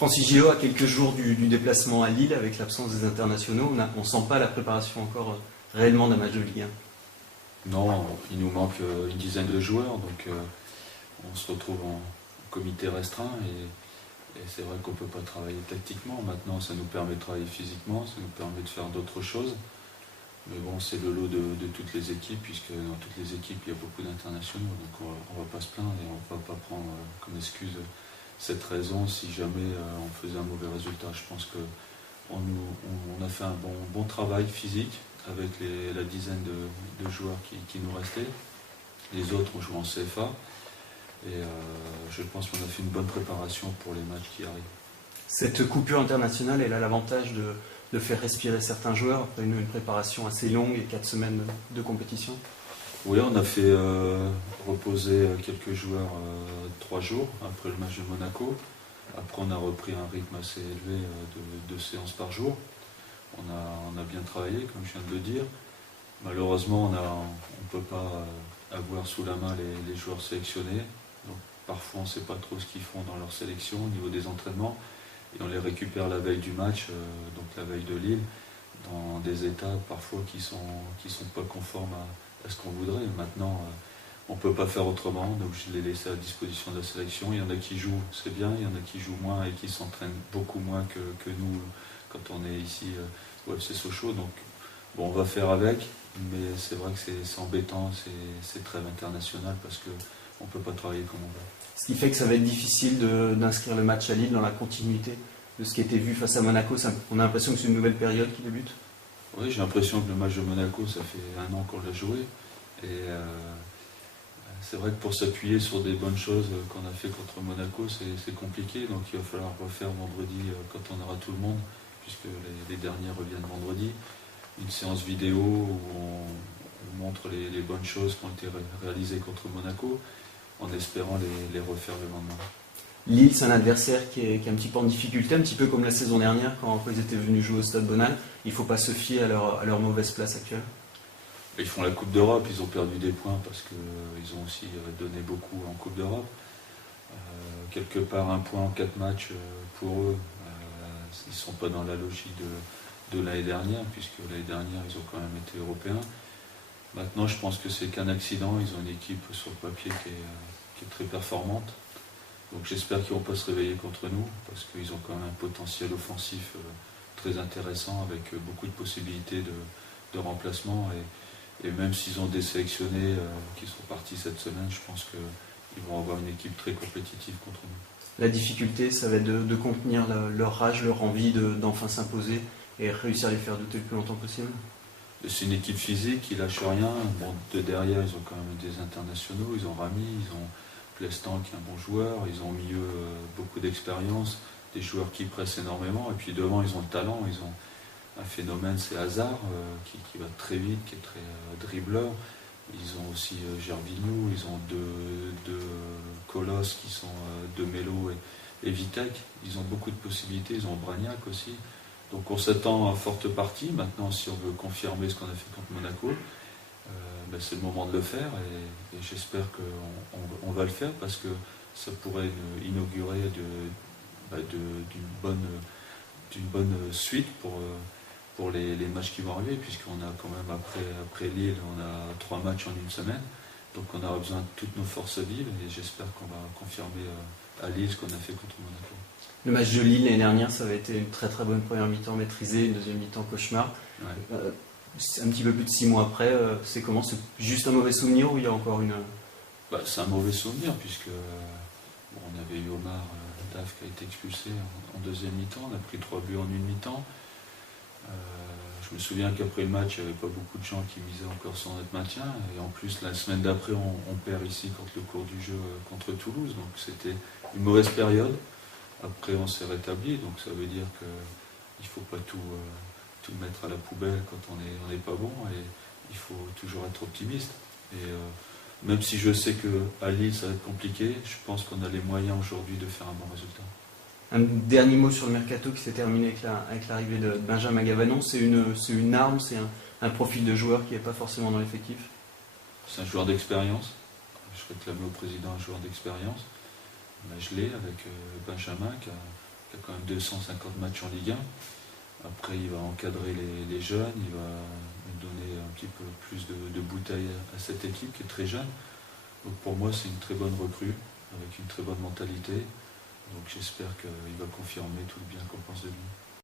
Francis Gillot, à quelques jours du déplacement à Lille, avec l'absence des internationaux, on ne sent pas la préparation encore réellement d'un match de Ligue 1. Non, il nous manque une dizaine de joueurs, donc on se retrouve en comité restreint et c'est vrai qu'on ne peut pas travailler tactiquement. Maintenant, ça nous permet de travailler physiquement, ça nous permet de faire d'autres choses. Mais bon, c'est le lot de toutes les équipes, puisque dans toutes les équipes, il y a beaucoup d'internationaux, donc on ne va pas se plaindre et on ne va pas prendre comme excuse cette raison si jamais on faisait un mauvais résultat. Je pense qu'on a fait un bon travail physique avec la dizaine de joueurs qui nous restaient. Les autres ont joué en CFA et je pense qu'on a fait une bonne préparation pour les matchs qui arrivent. Cette coupure internationale, elle a l'avantage de faire respirer certains joueurs après une préparation assez longue et 4 semaines de compétition. Oui, on a fait reposer quelques joueurs 3 jours après le match de Monaco. Après, on a repris un rythme assez élevé de 2 séances par jour. On a bien travaillé, comme je viens de le dire. Malheureusement, on ne peut pas avoir sous la main les joueurs sélectionnés. Donc, parfois, on ne sait pas trop ce qu'ils font dans leur sélection au niveau des entraînements. Et on les récupère la veille du match, donc la veille de Lille, dans des états parfois qui sont pas conformes à ce qu'on voudrait. Maintenant, on ne peut pas faire autrement, donc je l'ai laissé à disposition de la sélection. Il y en a qui jouent, c'est bien, il y en a qui jouent moins et qui s'entraînent beaucoup moins que nous quand on est ici au FC Sochaux. Donc bon, on va faire avec, mais c'est vrai que c'est embêtant, c'est trêve international parce qu'on ne peut pas travailler comme on veut. Ce qui fait que ça va être difficile d'inscrire le match à Lille dans la continuité de ce qui a été vu face à Monaco. On a l'impression que c'est une nouvelle période qui débute. Oui, j'ai l'impression que le match de Monaco, ça fait 1 an qu'on l'a joué. Et c'est vrai que pour s'appuyer sur des bonnes choses qu'on a fait contre Monaco, c'est compliqué. Donc il va falloir refaire vendredi quand on aura tout le monde, puisque les derniers reviennent vendredi. Une séance vidéo où on montre les bonnes choses qui ont été réalisées contre Monaco, en espérant les refaire le lendemain. Lille, c'est un adversaire qui est un petit peu en difficulté, un petit peu comme la saison dernière quand ils étaient venus jouer au Stade Bonal. Il ne faut pas se fier à leur mauvaise place actuelle. Ils font la Coupe d'Europe, ils ont perdu des points parce qu'ils ont aussi donné beaucoup en Coupe d'Europe. Quelque part, 1 point en 4 matchs pour eux, ils ne sont pas dans la logique de l'année dernière, puisque l'année dernière, ils ont quand même été européens. Maintenant, je pense que c'est qu'un accident. Ils ont une équipe sur le papier qui est très performante. Donc j'espère qu'ils ne vont pas se réveiller contre nous, parce qu'ils ont quand même un potentiel offensif très intéressant, avec beaucoup de possibilités de remplacement. Et même s'ils ont des sélectionnés qui sont partis cette semaine, je pense qu'ils vont avoir une équipe très compétitive contre nous. La difficulté, ça va être de contenir leur rage, leur envie d'enfin s'imposer et réussir à les faire douter le plus longtemps possible. C'est une équipe physique, ils ne lâchent rien. Bon, de derrière, ils ont quand même des internationaux, ils ont Rami, ils ont Plestan qui est un bon joueur, ils ont au milieu beaucoup d'expérience, des joueurs qui pressent énormément, et puis devant, ils ont le talent, ils ont un phénomène, c'est Hazard, qui va très vite, qui est très dribbleur. Ils ont aussi Gervinho, ils ont deux colosses qui sont de Melo et Vitek. Ils ont beaucoup de possibilités, ils ont Bragnac aussi. Donc on s'attend à forte partie. Maintenant, si on veut confirmer ce qu'on a fait contre Monaco, c'est le moment de le faire et j'espère qu'on va le faire parce que ça pourrait inaugurer d'une bonne suite pour les matchs qui vont arriver, puisqu'on a quand même après Lille, on a 3 matchs en une semaine. Donc on aura besoin de toutes nos forces vives et j'espère qu'on va confirmer à Lille ce qu'on a fait contre Monaco. Le match de Lille l'année dernière, ça avait été une très très bonne première mi-temps maîtrisée, une deuxième mi-temps cauchemar. Ouais. Un petit peu plus de 6 mois après, c'est comment? C'est juste un mauvais souvenir ou il y a encore une... C'est un mauvais souvenir puisque on avait eu Omar Daf qui a été expulsé en deuxième mi-temps, on a pris 3 buts en une mi-temps. Je me souviens qu'après le match, il n'y avait pas beaucoup de gens qui misaient encore sur notre maintien. Et en plus, la semaine d'après, on perd ici contre le cours du jeu contre Toulouse. Donc c'était une mauvaise période. Après, on s'est rétabli. Donc ça veut dire qu'il ne faut pas tout mettre à la poubelle quand on n'est pas bon. Et il faut toujours être optimiste. Et même si je sais qu'à Lille, ça va être compliqué, je pense qu'on a les moyens aujourd'hui de faire un bon résultat. Un dernier mot sur le mercato qui s'est terminé avec l'arrivée de Benjamin Gavanon. C'est une arme, c'est un profil de joueur qui n'est pas forcément dans l'effectif. C'est un joueur d'expérience. Je réclamais au président un joueur d'expérience. Je l'ai avec Benjamin qui qui a quand même 250 matchs en Ligue 1. Après, il va encadrer les jeunes, il va donner un petit peu plus de bouteilles à cette équipe qui est très jeune. Donc pour moi, c'est une très bonne recrue, avec une très bonne mentalité. Donc j'espère qu'il va confirmer tout le bien qu'on pense de lui.